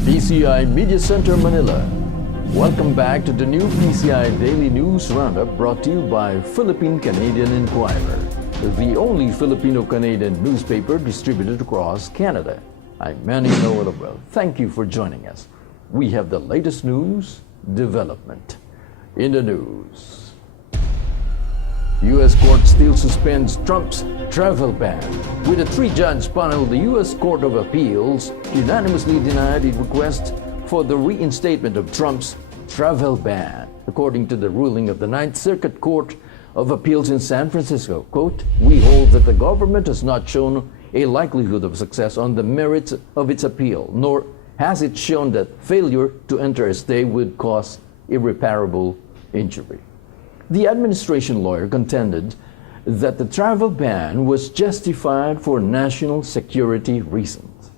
PCI Media Center, Manila. Welcome back to the new PCI Daily News Roundup brought to you by Philippine-Canadian Inquirer, the only Filipino-Canadian newspaper distributed across Canada. I'm Manny Noelabel. Thank you for joining us. We have the latest news, development. In the news, U.S. court still suspends Trump's travel ban. With a three-judge panel, the U.S. Court of Appeals unanimously denied a request for the reinstatement of Trump's travel ban. According to the ruling of the Ninth Circuit Court of Appeals in San Francisco, quote, "We hold that the government has not shown a likelihood of success on the merits of its appeal, nor has it shown that failure to enter a stay would cause irreparable injury." The administration lawyer contended that the travel ban was justified for national security reasons.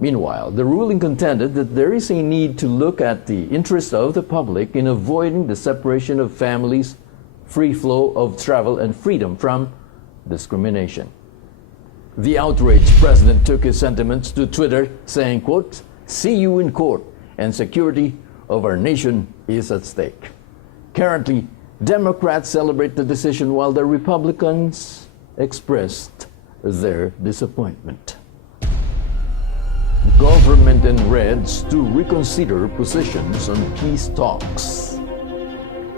Meanwhile, the ruling contended that there is a need to look at the interest of the public in avoiding the separation of families, free flow of travel, and freedom from discrimination. The outraged president took his sentiments to Twitter, saying, quote, "See you in court, and security of our nation is at stake." Currently, Democrats celebrate the decision while the Republicans expressed their disappointment. Government and Reds to reconsider positions on peace talks.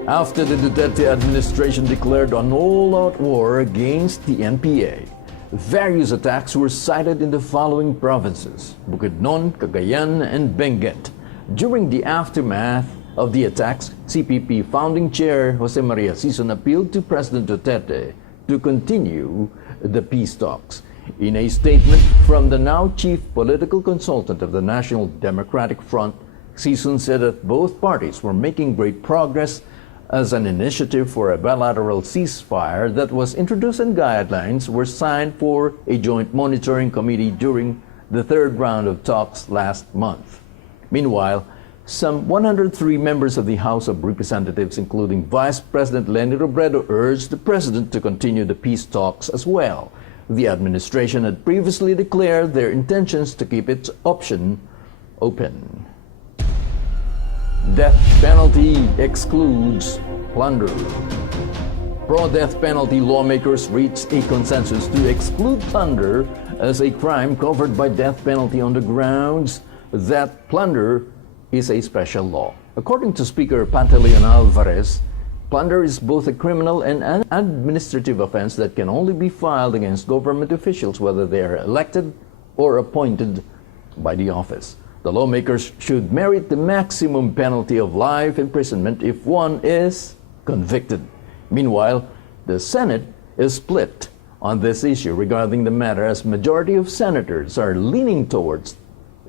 After the Duterte administration declared an all-out war against the NPA, various attacks were cited in the following provinces: Bukidnon, Cagayan, and Benguet. During the aftermath of the attacks, CPP founding chair Jose Maria Sison appealed to President Duterte to continue the peace talks. In a statement from the now chief political consultant of the National Democratic Front, Sison said that both parties were making great progress as an initiative for a bilateral ceasefire that was introduced and guidelines were signed for a joint monitoring committee during the third round of talks last month. Meanwhile, some 103 members of the House of Representatives, including Vice President Leni Robredo, urged the president to continue the peace talks as well. The administration had previously declared their intentions to keep its option open. Death penalty excludes plunder. Pro-death penalty lawmakers reached a consensus to exclude plunder as a crime covered by death penalty on the grounds that plunder is a special law. According to Speaker Pantaleon Alvarez, plunder is both a criminal and an administrative offense that can only be filed against government officials, whether they are elected or appointed by the office. The lawmakers should merit the maximum penalty of life imprisonment if one is convicted. Meanwhile, the Senate is split on this issue regarding the matter, as majority of senators are leaning towards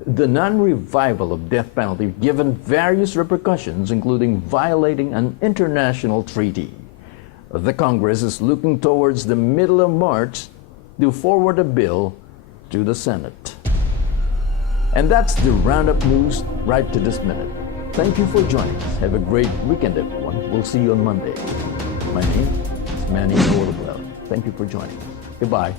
the non-revival of death penalty given various repercussions, including violating an international treaty. The Congress is looking towards the middle of March to forward a bill to the Senate. And that's the roundup news right to this minute. Thank you for joining us. Have a great weekend, everyone. We'll see you on Monday. My name is Manny Noelabel. Thank you for joining us. Goodbye.